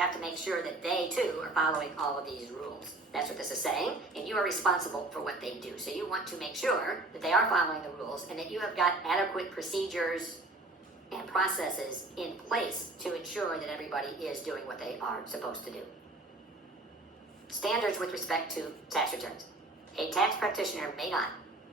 have to make sure that they too are following all of these rules. That's what this is saying, and you are responsible for what they do. So you want to make sure that they are following the rules and that you have got adequate procedures and processes in place to ensure that everybody is doing what they are supposed to do. Standards with respect to tax returns. A tax practitioner may not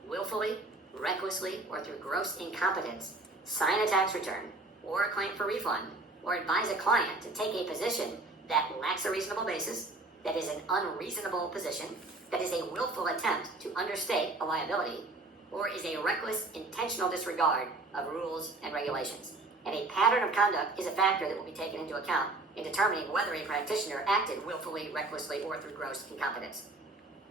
willfully, recklessly, or through gross incompetence sign a tax return or a claim for refund or advise a client to take a position that lacks a reasonable basis, that is an unreasonable position, that is a willful attempt to understate a liability, or is a reckless, intentional disregard of rules and regulations. And a pattern of conduct is a factor that will be taken into account in determining whether a practitioner acted willfully, recklessly, or through gross incompetence.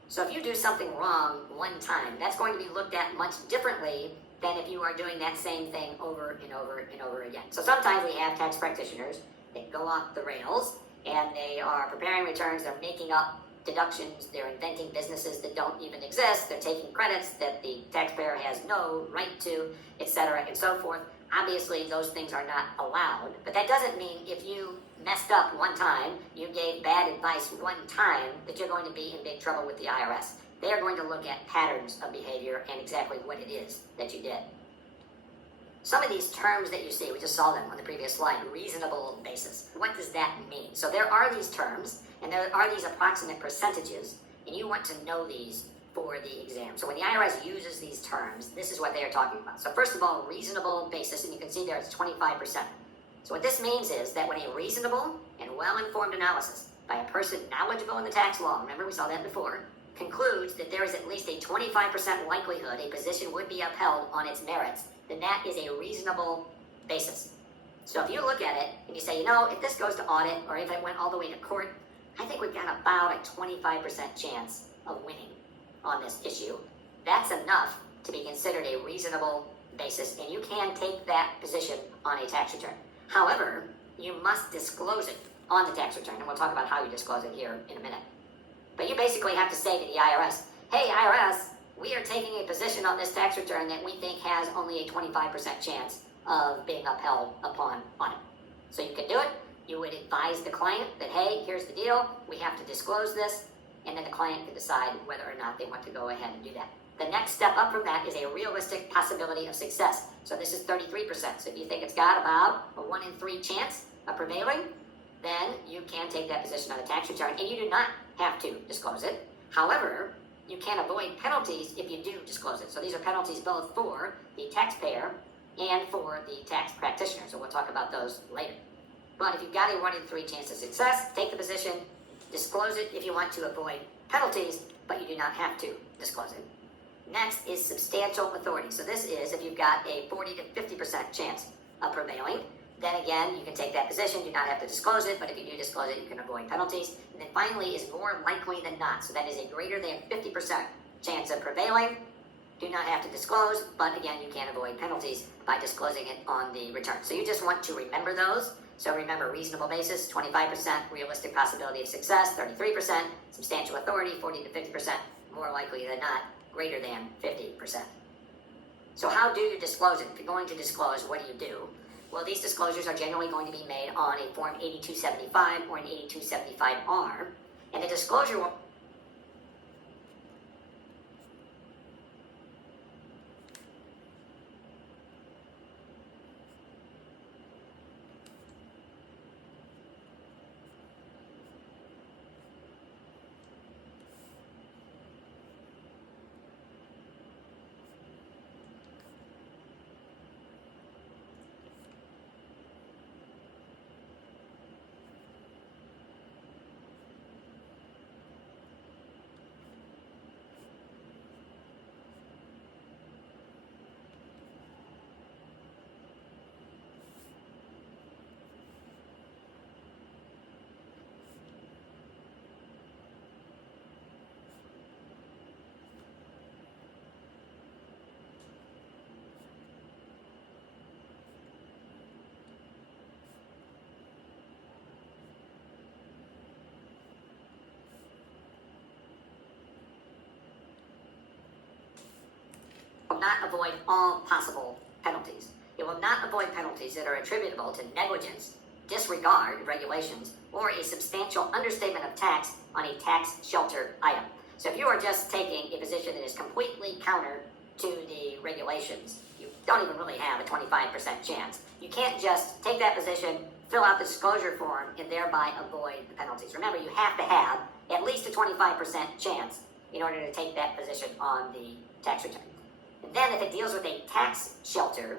So if you do something wrong one time, that's going to be looked at much differently than if you are doing that same thing over and over and over again. So sometimes we have tax practitioners that go off the rails and they are preparing returns, they're making up deductions, they're inventing businesses that don't even exist, they're taking credits that the taxpayer has no right to, etc., and so forth. Obviously, those things are not allowed, but that doesn't mean if you messed up one time, you gave bad advice one time, that you're going to be in big trouble with the IRS. They are going to look at patterns of behavior and exactly what it is that you did. Some of these terms that you see, we just saw them on the previous slide, reasonable basis. What does that mean? So there are these terms, and there are these approximate percentages, and you want to know these for the exam. So when the IRS uses these terms, this is what they are talking about. So first of all, reasonable basis, and you can see there it's 25%. So what this means is that when a reasonable and well-informed analysis by a person knowledgeable in the tax law, remember we saw that before, concludes that there is at least a 25% likelihood a position would be upheld on its merits, then that is a reasonable basis. So if you look at it and you say, if this goes to audit or if it went all the way to court, I think we've got about a 25% chance of winning on this issue. That's enough to be considered a reasonable basis, and you can take that position on a tax return. However, you must disclose it on the tax return, and we'll talk about how you disclose it here in a minute. But you basically have to say to the IRS, hey, IRS, we are taking a position on this tax return that we think has only a 25% chance of being upheld upon audit. So you can do it. You would advise the client that, hey, here's the deal. We have to disclose this. And then the client can decide whether or not they want to go ahead and do that. The next step up from that is a realistic possibility of success. So this is 33%. So if you think it's got about a 1 in 3 chance of prevailing, then you can take that position on the tax return, and you do not have to disclose it. However, you can avoid penalties if you do disclose it. So these are penalties both for the taxpayer and for the tax practitioner. So we'll talk about those later. But if you've got a 1 in 3 chance of success, take the position, disclose it if you want to avoid penalties, but you do not have to disclose it. Next is substantial authority. So this is if you've got a 40 to 50% chance of prevailing. Then again, you can take that position, do not have to disclose it, but if you do disclose it, you can avoid penalties. And then finally is more likely than not. So that is a greater than 50% chance of prevailing. Do not have to disclose, but again, you can avoid penalties by disclosing it on the return. So you just want to remember those. So remember reasonable basis, 25%, realistic possibility of success, 33%, substantial authority, 40 to 50%, more likely than not, greater than 50%. So how do you disclose it? If you're going to disclose, what do you do? Well, these disclosures are generally going to be made on a Form 8275 or an 8275R, and the disclosure will not avoid all possible penalties. It will not avoid penalties that are attributable to negligence disregard regulations, or a substantial understatement of tax on a tax shelter item. So if you are just taking a position that is completely counter to the regulations, you don't even really have a 25% chance. You can't just take that position, fill out the disclosure form, and thereby avoid the penalties. Remember, you have to have at least a 25% chance in order to take that position on the tax return. And then if it deals with a tax shelter,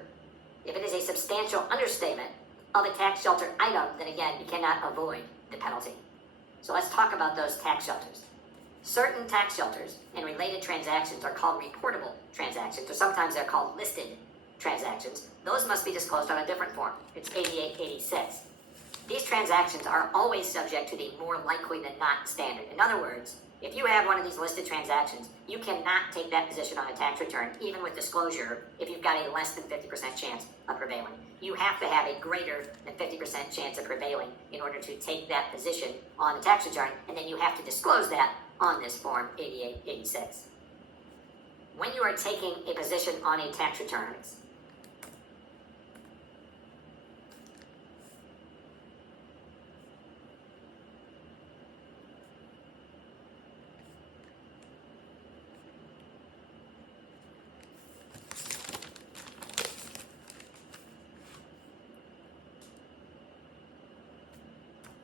if it is a substantial understatement of a tax shelter item, then again, you cannot avoid the penalty. So let's talk about those tax shelters. Certain tax shelters and related transactions are called reportable transactions, or sometimes they're called listed transactions. Those must be disclosed on a different form. It's 8886. These transactions are always subject to the more likely than not standard. In other words, if you have one of these listed transactions, you cannot take that position on a tax return, even with disclosure, if you've got a less than 50% chance of prevailing. You have to have a greater than 50% chance of prevailing in order to take that position on the tax return, and then you have to disclose that on this form 8886. When you are taking a position on a tax return,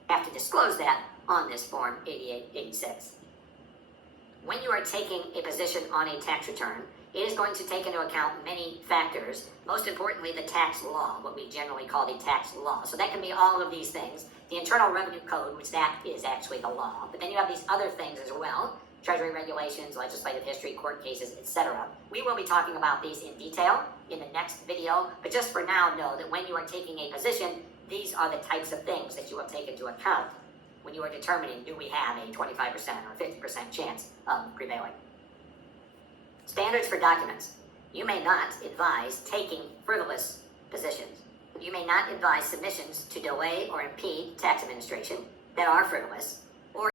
have to disclose that on this form 8886. When you are taking a position on a tax return, it is going to take into account many factors, most importantly the tax law, what we generally call the tax law. So that can be all of these things. The Internal Revenue Code, which that is actually the law, but then you have these other things as well, Treasury regulations, legislative history, court cases, etc. We will be talking about these in detail in the next video, but just for now, know that when you are taking a position, these are the types of things that you will take into account when you are determining, do we have a 25% or 50% chance of prevailing. Standards for documents. You may not advise taking frivolous positions. You may not advise submissions to delay or impede tax administration that are frivolous.